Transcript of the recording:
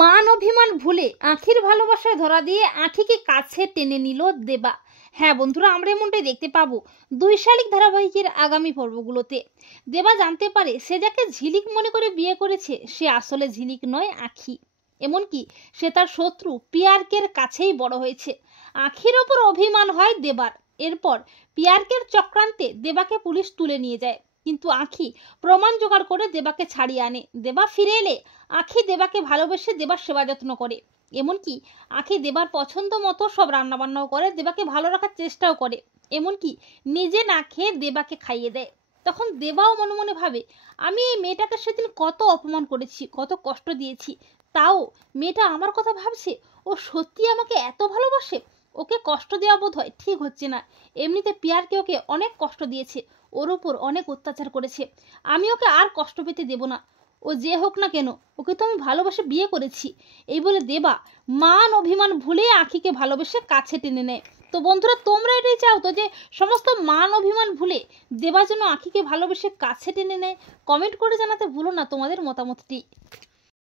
মান অভিমান ভুলে আঁখির ভালোবাসায় ধরা দিয়ে আঁখিকে কাছে টেনে নিল দেবা। হ্যাঁ বন্ধুরা, আমরা এমনটাই দেখতে পাবো দুই শালিক ধারাবাহিকের আগামী পর্বগুলোতে। দেবা জানতে পারে সে যাকে ঝিলিক মনে করে বিয়ে করেছে সে আসলে ঝিলিক নয়, আঁখি। এমনকি সে তার শত্রু পিয়ারকের কাছেই বড় হয়েছে। আঁখির ওপর অভিমান হয় দেবার। এরপর পিয়ারকের চক্রান্তে দেবাকে পুলিশ তুলে নিয়ে যায়, কিন্তু আঁখি প্রমাণ জোগাড় করে দেবাকে ছাড়িয়ে আনে। দেবা ফিরে এলে আঁখি দেবাকে ভালোবেসে দেবার সেবা যত্ন করে। এমনকি আঁখি দেবার পছন্দ মতো সব রান্নাবান্নাও করে, দেবাকে ভালো রাখার চেষ্টাও করে। এমনকি নিজে না খেয়ে দেবাকে খাইয়ে দেয়। তখন দেবাও মনে মনে ভাবে, আমি এই মেয়েটাকে সেদিন কত অপমান করেছি, কত কষ্ট দিয়েছি, তাও মেয়েটা আমার কথা ভাবছে। ও সত্যি আমাকে এত ভালোবাসে। ওকে কষ্ট দেওয়া বোধ হয় ঠিক হচ্ছে না। এমনিতে পিয়ারকে ওকে অনেক কষ্ট দিয়েছে, ওর ওপর অনেক অত্যাচার করেছে। আমি ওকে আর কষ্ট পেতে দেব না। ও যে হোক না কেন, ওকে তো আমি ভালোবাসে বিয়ে করেছি। এই বলে দেবা মান অভিমান ভুলে আঁখিকে ভালোবেসে কাছে টেনে নেয়। তো বন্ধুরা, তোমরা এটাই চাও তো যে সমস্ত মান অভিমান ভুলে দেবা যেন আঁখিকে ভালোবেসে কাছে টেনে নেয়? কমেন্ট করে জানাতে ভুলো না তোমাদের মতামতটি।